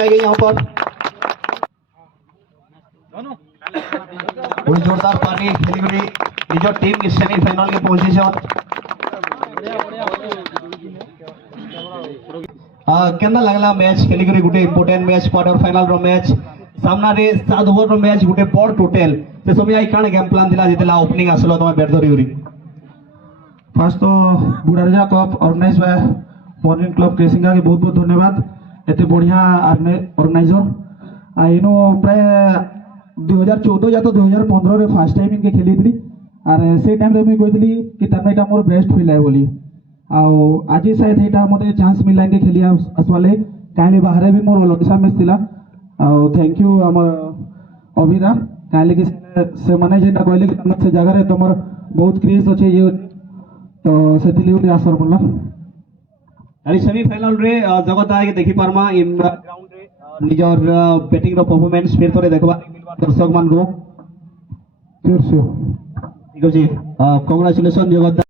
आएगी यहाँ पर पूरी जोरदार पार्टी खेली निजर टीम की सेमीफाइनल के पोजीशन केना लगला मैच खेली गुटे इंपोर्टेंट मैच क्वार्टर फाइनल रो मैच सामना रे 7 ओवर रो मैच गुटे बड़ टोटल से समय आई काण गेम प्लान दिला जितला ओपनिंग आसलो तमे बैट धरी फास्ट तो Budharia cup organise by Morning Club Kesinga के बहुत बहुत धन्यवाद एते बढ़िया ऑर्गेनाइजर इनो प्राय 2014 या तो 2015 रे फर्स्ट टाइम इनके खेली थी और से टाइम रे मैं कहली कि तमे एटा मोर बेस्ट फील है बोली आज शायद एटा मते चांस मिला इनके खेली आसवाले काहे बाहर भी मोर लड़सा मैच थिला थैंक यू हमर अभिदा काहे कि से माने जेटा कहले कि तुम से जगह रे तुमर बहुत क्रेज अछि ये तो सेथिली उठी आसर बोला अरे सेमीफाइनल रे जगत आगे देखि परमा इन ग्राउंड रे निजर बैटिंग रो परफॉर्मेंस फिर थोड़े देखबा दर्शक मान को फिर से ठीक अछि कांग्रेचुलेशन जगत।